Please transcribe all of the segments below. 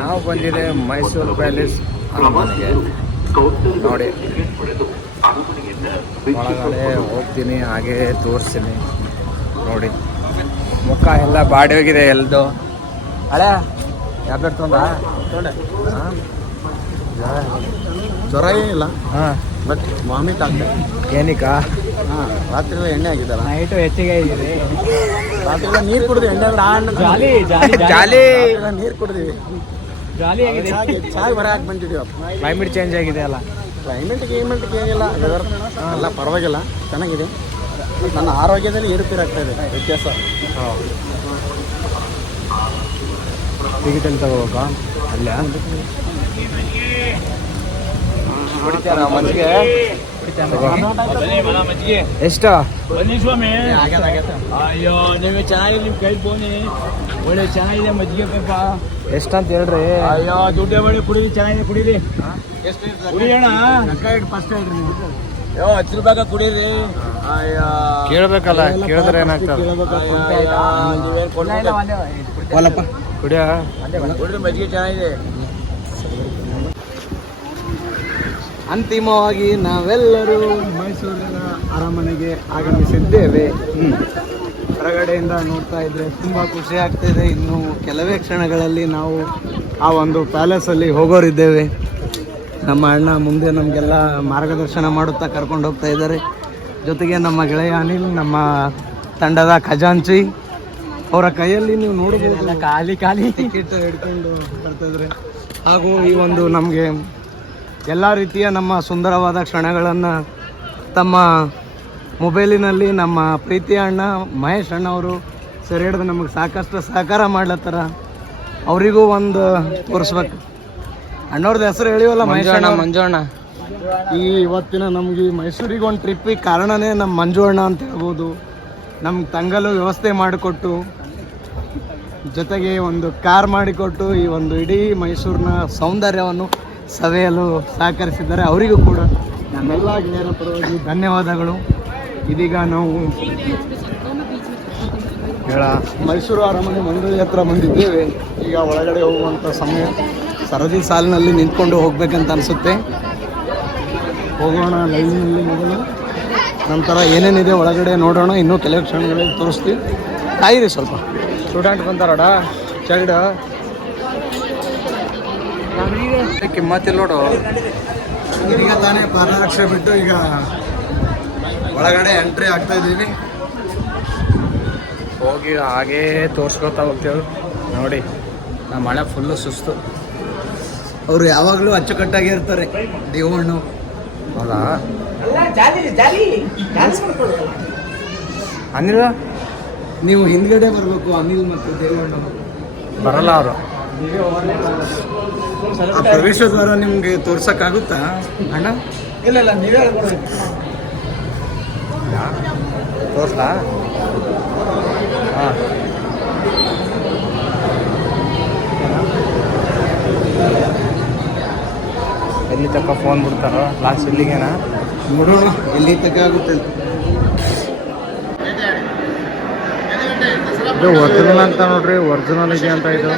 ನಾವು ಬಂದಿದೆ ಮೈಸೂರು ಪ್ಯಾಲೇಸ್ ಅರಮನೆಗೆ ನೋಡಿ. ಒಳಗಡೆ ಹೋಗ್ತೀನಿ, ಹಾಗೆ ತೋರಿಸ್ತೀನಿ ನೋಡಿ. ಮುಖ ಎಲ್ಲ ಬಾಡಿ ಹೋಗಿದೆ ಎಲ್ದು. ಹಳೆ ಟ್ಯಾಬ್ಲೆಟ್ ತೊಗೊಂಡ ಜ್ವರ ಏನಿಲ್ಲ. ಹಾಂ, ಬಟ್ ವಾಮಿಟ್ ಆಗ್ತದೆ. ಏನಕ್ಕ? ಹಾಂ, ರಾತ್ರಿ ಎಲ್ಲ ಎಣ್ಣೆ ಆಗಿದ್ದಲ್ಲ. ನೈಟು ಹೆಚ್ಚಿಗೆ ಆಗಿದೆ. ರಾತ್ರಿ ಎಲ್ಲ ನೀರು ಕುಡಿದ್ವಿ. ಎಣ್ಣೆ ಜಾಲಿ ನೀರು ಕುಡಿದ್ವಿ. ಜಾಲಿ ಆಗಿದೆ. ಚಾಯ್ ಬರ ಹಾಕಿ ಬಂದಿದ್ದೀವಿ. ಕ್ಲೈಮೇಟ್ ಚೇಂಜ್ ಆಗಿದೆ ಅಲ್ಲ. ಕ್ಲೈಮೇಟ್ಗೆ ಏನಿಲ್ಲ, ವೆದರ್ ಎಲ್ಲ ಪರವಾಗಿಲ್ಲ, ಚೆನ್ನಾಗಿದೆ. ನನ್ನ ಆರೋಗ್ಯದಲ್ಲಿ ಏರುಪೇರಾಗ್ತಾ ಇದೆ, ವ್ಯತ್ಯಾಸ. ಟಿಕೆಟ್ ಅಲ್ಲಿ ತಗೋಬೇಕಾ? ಅಲ್ಲ ಮಜ್ಜಿಗೆ ಎಷ್ಟು? ಬನ್ನಿ ಸ್ವಾಮಿ. ಅಯ್ಯೋ ನೀವು ಚೆನ್ನಾಗಿದೆ, ನಿಮ್ಮ ಕೈ ಬೋನಿ ಒಳ್ಳೆ ಚೆನ್ನಾಗಿದೆ ಮಜ್ಜಿಗೆ ಪಾಪ. ಎಷ್ಟಂತ ಹೇಳ್ರಿ? ಅಯ್ಯೋ ದುಡ್ಡೇ ಬಳಿ ಕುಡೀರಿ, ಚೆನ್ನಾಗಿದೆ ಕುಡೀರಿ. ಕುಡಿಯೋಣ. ಫಸ್ಟ್ ಹೇಳ್ರಿ ನೀವು. ಅಯ್ಯೋ 10 ರೂಪಾಯಿ ಕುಡೀರಿ. ಅಯ್ಯೋ ಕೇಳ್ಬೇಕಲ್ಲ, ಕೇಳಿದ್ರೆ ಏನಾಗ್ತದೆ? ನೀವೇನು ಒಲ್ಲಪ್ಪ ಕುಡಿಯ ಕುಡಿದ್ರೆ ಮಜ್ಜಿಗೆ ಚೆನ್ನಾಗಿದೆ. ಅಂತಿಮವಾಗಿ ನಾವೆಲ್ಲರೂ ಮೈಸೂರಿನ ಅರಮನೆಗೆ ಆಗಮಿಸಿದ್ದೇವೆ. ಹೊರಗಡೆಯಿಂದ ನೋಡ್ತಾ ಇದ್ರೆ ತುಂಬ ಖುಷಿ ಆಗ್ತಿದೆ. ಇನ್ನು ಕೆಲವೇ ಕ್ಷಣಗಳಲ್ಲಿ ನಾವು ಆ ಒಂದು ಪ್ಯಾಲೇಸಲ್ಲಿ ಹೋಗೋರಿದ್ದೇವೆ. ನಮ್ಮ ಅಣ್ಣ ಮುಂದೆ ನಮಗೆಲ್ಲ ಮಾರ್ಗದರ್ಶನ ಮಾಡುತ್ತಾ ಕರ್ಕೊಂಡು ಹೋಗ್ತಾ ಇದ್ದಾರೆ. ಜೊತೆಗೆ ನಮ್ಮ ಗೆಳೆಯ ಅನಿಲ್, ನಮ್ಮ ತಂಡದ ಖಜಾಂಚಿ, ಅವರ ಕೈಯಲ್ಲಿ ನೀವು ನೋಡಬಹುದು ಖಾಲಿ ಟಿಕೆಟ್ ಹಿಡ್ಕೊಂಡು ಬರ್ತಾಯಿದ್ರೆ. ಹಾಗೂ ಈ ಒಂದು ನಮಗೆ ಎಲ್ಲ ರೀತಿಯ ನಮ್ಮ ಸುಂದರವಾದ ಕ್ಷಣಗಳನ್ನು ತಮ್ಮ ಮೊಬೈಲಿನಲ್ಲಿ ನಮ್ಮ ಪ್ರೀತಿಯ ಅಣ್ಣ ಮಹೇಶ್ ಅಣ್ಣ ಅವರು ಸರಿ ಹಿಡಿದು ನಮಗೆ ಸಾಕಷ್ಟು ಸಹಕಾರ ಮಾಡ್ಲತ್ತಾರ. ಅವರಿಗೂ ಒಂದು ತೋರಿಸ್ಬೇಕು. ಅಣ್ಣವ್ರದ್ದು ಹೆಸರು ಹೇಳಿವಲ್ಲ, ಮಹೇಶ್ ಅಣ್ಣ, ಮಂಜು ಅಣ್ಣ. ಈ ಇವತ್ತಿನ ನಮ್ಗೆ ಈ ಮೈಸೂರಿಗೆ ಒಂದು ಟ್ರಿಪ್ಪಿಗೆ ಕಾರಣನೇ ನಮ್ಮ ಮಂಜು ಅಣ್ಣ ಅಂತ ಹೇಳ್ಬೋದು. ನಮ್ಗೆ ತಂಗಲು ವ್ಯವಸ್ಥೆ ಮಾಡಿಕೊಟ್ಟು, ಜೊತೆಗೆ ಒಂದು ಕಾರ್ ಮಾಡಿಕೊಟ್ಟು ಈ ಒಂದು ಇಡೀ ಮೈಸೂರಿನ ಸೌಂದರ್ಯವನ್ನು ಸವೆಯಲು ಸಹಕರಿಸಿದ್ದಾರೆ. ಅವರಿಗೂ ಕೂಡ ನಮ್ಮೆಲ್ಲ ಗೆಳೆಯರ ಪರವಾಗಿ ಧನ್ಯವಾದಗಳು. ಇದೀಗ ನಾವು ಮೈಸೂರು ಅರಮನೆ ಮಂಡಳಿ ಹತ್ರ ಬಂದಿದ್ದೇವೆ. ಈಗ ಒಳಗಡೆ ಹೋಗುವಂಥ ಸಮಯ. ಸರದಿ ಸಾಲಿನಲ್ಲಿ ನಿಂತ್ಕೊಂಡು ಹೋಗ್ಬೇಕಂತ ಅನಿಸುತ್ತೆ. ಹೋಗೋಣ ಲೈನಿನಲ್ಲಿ ಮೊದಲು, ನಂತರ ಏನೇನಿದೆ ಒಳಗಡೆ ನೋಡೋಣ. ಇನ್ನೂ ಕೆಲವು ಕ್ಷಣಗಳಲ್ಲಿ ತೋರಿಸ್ತೀವಿ, ಕಾಯಿರಿ ಸ್ವಲ್ಪ. ಸ್ಟೂಡೆಂಟ್ ಬಂದಾರೋಡ ಚೈಲ್ಡ್ ಕಿಮ್ಮತ್ತಿಲ್ಲ ನೋಡು. ಈಗ ತಾನೇ ಪಾದರಕ್ಷೆ ಬಿಟ್ಟು ಈಗ ಒಳಗಡೆ ಎಂಟ್ರಿ ಆಗ್ತಾ ಇದ್ದೀವಿ. ಹೋಗಿ ಹಾಗೇ ತೋರಿಸ್ಕೊತಾ ಹೋಗ್ತೇವೆ ನೋಡಿ. ನಮ್ಮ ಮಳೆ ಫುಲ್ಲು ಸುಸ್ತು. ಅವರು ಯಾವಾಗಲೂ ಅಚ್ಚುಕಟ್ಟಾಗಿ ಇರ್ತಾರೆ, ದೇವಣ್ಣ. ಹೌದಾ? ಅನಿಲ್ ನೀವು ಹಿಂದ್ಗಡೆ ಬರಬೇಕು. ಅನಿಲ್ ಮತ್ತು ದೇವಣ್ಣ ಬರಲ್ಲ ಅವರು. ಆ ಪ್ರವೇಶ ದ್ವಾರ ನಿಮಗೆ ತೋರ್ಸಕ್ಕಾಗುತ್ತಾ ಅಣ್ಣ? ಇಲ್ಲ, ನೀವೇ ಹೇಳ್ಕೊಡ್ಬೇಕು. ತೋರಿಸ್ಲಾ? ಹಾಂ, ಎಲ್ಲಿ ತನಕ ಫೋನ್ ಬಿಡ್ತಾರೋ ಲಾಸ್ಟ್ ಇಲ್ಲಿಗೇನಾ? ನೋಡೋಣ ಎಲ್ಲಿ ತನಕ ಆಗುತ್ತೆ. ಇದು ಒರಿಜಿನಲ್ ಅಂತ ನೋಡ್ರಿ, ಒರಿಜಿನಲ್ ಇದೆ ಅಂತ ಇದು.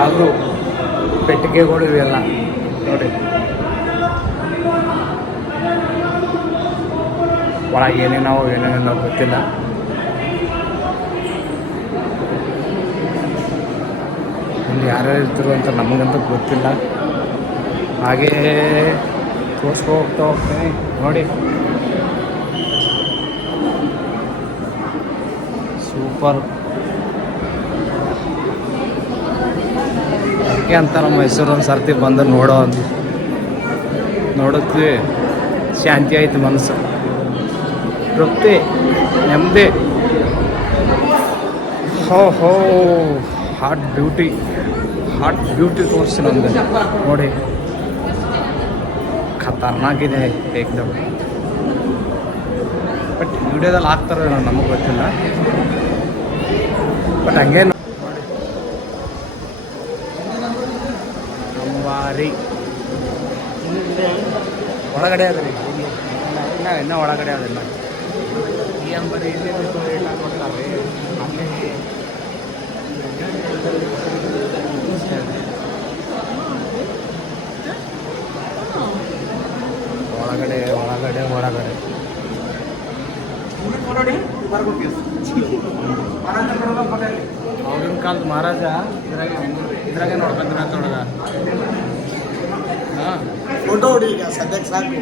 ಕಾಲದ್ದು ಪೆಟ್ಟಿಗೆಗಳು ಇವೆಲ್ಲ ನೋಡಿ. ಒಳಗೆ ಏನೇನೋ ಗೊತ್ತಿಲ್ಲ. ಇಲ್ಲಿ ಯಾರ್ಯಾರು ಇರ್ತಿರು ಅಂತ ನಮಗಂತೂ ಗೊತ್ತಿಲ್ಲ. ಹಾಗೇ ಹೋಗ್ತಾ ಹೋಗ್ತೀನಿ ನೋಡಿ. ಸೂಪರ್. ಅದಕ್ಕೆ ಅಂತಾರೆ ಮೈಸೂರು ಒಂದು ಸರ್ತಿ ಬಂದು ನೋಡುತ್ತೀವಿ, ಶಾಂತಿ ಆಯ್ತು ಮನಸ್ಸು, ತೃಪ್ತಿ, ನೆಮ್ಮದಿ. ಹೋ ಹಾಟ್ ಬ್ಯೂಟಿ ತೋರಿಸಿ ನಮಗೆ ನೋಡಿ. ಖತರ್ನಾಗಿದೆ ಏಕ್ದಮ್. ಬಟ್ ವಿಡಿಯೋದಲ್ಲಿ ಹಾಕ್ತಾರೋ ನಮಗೆ ಗೊತ್ತಿಲ್ಲ. ಬಟ್ ಹಂಗೆ ನೋಡಿ ಅಂಬಾರಿ ಒಳಗಡೆ ಅದ ರೀ. ಇನ್ನೂ ಒಳಗಡೆ ಅದಿಲ್ಲ ಈ ಅಂಬಾರಿ. ಇಲ್ಲಿ ಕೊಡ್ತಾರೆ ಒಳಗಡೆ ಅವ್ರಿನ ಕಾಲದ ಮಹಾರಾಜ ಇದ್ರಾಗೆ ನೋಡ್ಕೊಂಡ್ರೆ ತೊಡಗ. ಹಾಂ, ಫೋಟೋ ಹೊಡಿ ಈಗ ಸದ್ಯಕ್ಕೆ ಸಾಕು.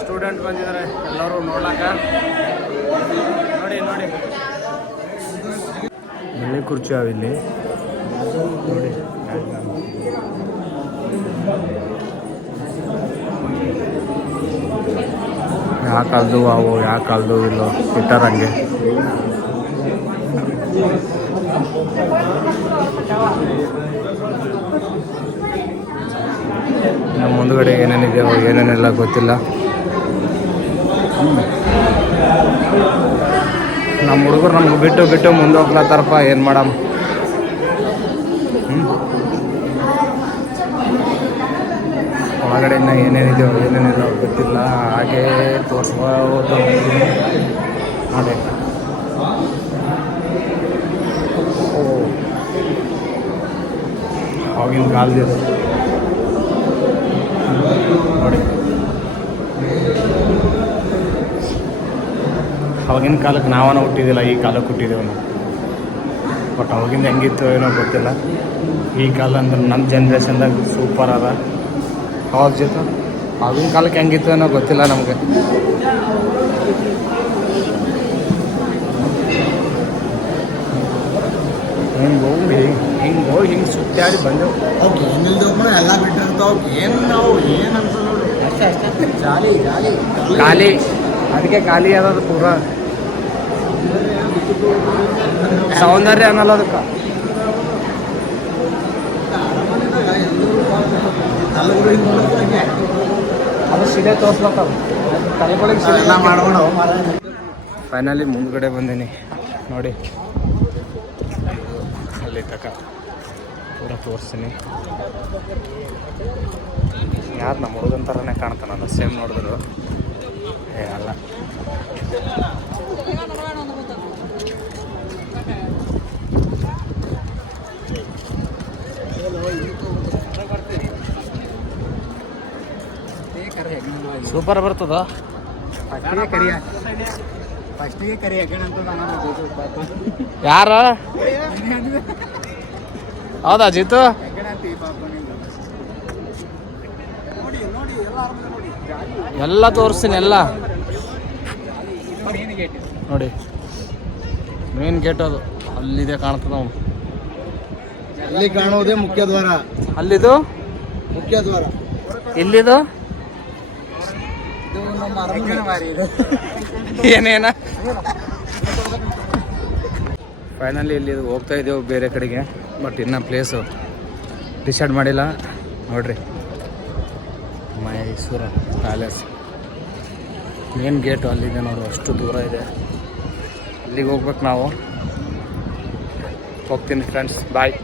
ಸ್ಟೂಡೆಂಟ್ ಬಂದಿದ್ದಾರೆ ಎಲ್ಲರೂ ನೋಡ್ಲಾಕ. ನೋಡಿ ಒಳ್ಳೆ ಕುರ್ಚಿ ಅವಿಲ್ಲಿ ನೋಡಿ. ಯಾವ ಕಾಲದ್ದು ಅವು ಯಾವ ಕಾಲದ್ದು ಇಲ್ಲೋ ಇಟ್ಟಾರಂಗೆ. ನಮ್ಮ ಮುಂದುಗಡೆ ಏನೇನಿದೆಯೋ ಏನೇನೆಲ್ಲ ಗೊತ್ತಿಲ್ಲ. ನಮ್ಮ ಹುಡುಗರು ನಮ್ಗೆ ಬಿಟ್ಟು ಮುಂದೆ ಹೋಗ್ಲತ್ತಾರಪ್ಪ, ಏನು ಮಾಡಮ್. ಒಳಗಡೆ ಇನ್ನು ಏನೇನಿದೆಯೋ ಏನೇನಿಲ್ಲ ಗೊತ್ತಿಲ್ಲ. ಹಾಗೇ ತೋರಿಸ್ಬೋದು ಅದೇ. ಆಗಿನ ಕಾಲದಿದು ನೋಡಿ. ಅವಾಗಿನ ಕಾಲಕ್ಕೆ ನಾವನ ಹುಟ್ಟಿದ್ದಿಲ್ಲ, ಈ ಕಾಲಕ್ಕೆ ಹುಟ್ಟಿದ್ದೇವೆ ನಾವು. ಬಟ್ ಅವಾಗಿಂದ ಹೆಂಗಿತ್ತು ಏನೋ ಗೊತ್ತಿಲ್ಲ. ಈ ಕಾಲ ಅಂದ್ರೆ ನಮ್ಮ ಜನ್ರೇಷನ್ದಾಗ ಸೂಪರ್ ಅದ. ಅವಾಗ ಜೊತೆ ಆಗಿನ ಕಾಲಕ್ಕೆ ಹೆಂಗಿತ್ತು ಏನೋ ಗೊತ್ತಿಲ್ಲ ನಮಗೆ. ಹಿಂಗೆ ಸುತ್ತಾಡಿ ಬಂದೆವು. ಓಕೆ, ಎಲ್ಲ ಬಿಟ್ಟಿರ್ತಾವ. ಏನು ನಾವು ಏನು ಅನ್ಸೋದು ನೋಡಿ. ಅಷ್ಟೇ ಖಾಲಿ. ಅದಕ್ಕೆ ಖಾಲಿ ಅದ ಪೂರ. ಸೌಂದರ್ಯ ಅನ್ನಲ್ಲ ಅದಕ್ಕೆ. ಅದು ಸಿಡೆ ತೋರ್ಸ್ಲತ್ತಾವ ತಲೆಗಳಿಗೆ ಮಾಡೋಣ. ಫೈನಲಿ ಮುಂದ್ಗಡೆ ಬಂದೀನಿ ನೋಡಿ. ಅಲ್ಲಿ ತಕ ಪೂರ ತೋರಿಸ್ತೀನಿ. ಯಾರು ನಮ್ಮ ಹುಡುಗನ ಥರನೇ ಕಾಣ್ತಾನಲ್ಲ, ಸೇಮ್ ನೋಡಿದ್ರು. ಅಲ್ಲ, ಸೂಪರ್ ಬರ್ತದ. ಯಾರ ಹೌದಾ ಜಿತು? ಎಲ್ಲ ತೋರಿಸ್ತೀನಿ ಎಲ್ಲ ನೋಡಿ. ಮೇನ್ ಗೇಟ್ ಅದು ಅಲ್ಲಿದೆ ಕಾಣ್ತದ. ಅವನು ಅಲ್ಲಿ ಕಾಣುವುದೇ ಮುಖ್ಯ ದ್ವಾರ. ಅಲ್ಲಿದು ಮುಖ್ಯ ದ್ವಾರ. ಇಲ್ಲಿದು ಏನೇನ. ಫೈನಲಿ ಇಲ್ಲಿ ಹೋಗ್ತಾ ಇದ್ದೇವೆ ಬೇರೆ ಕಡೆಗೆ. ಬಟ್ ಇನ್ನೂ ಪ್ಲೇಸು ಡಿಸೈಡ್ ಮಾಡಿಲ್ಲ ನೋಡ್ರಿ. ಮೈಸೂರು ಪ್ಯಾಲೇಸ್ ಮೇನ್ ಗೇಟು ಅಲ್ಲಿದೆ ನೋಡು, ಅಷ್ಟು ದೂರ ಇದೆ. ಅಲ್ಲಿಗೆ ಹೋಗ್ಬೇಕು ನಾವು. ಹೋಗ್ತೀನಿ ಫ್ರೆಂಡ್ಸ್, ಬಾಯ್.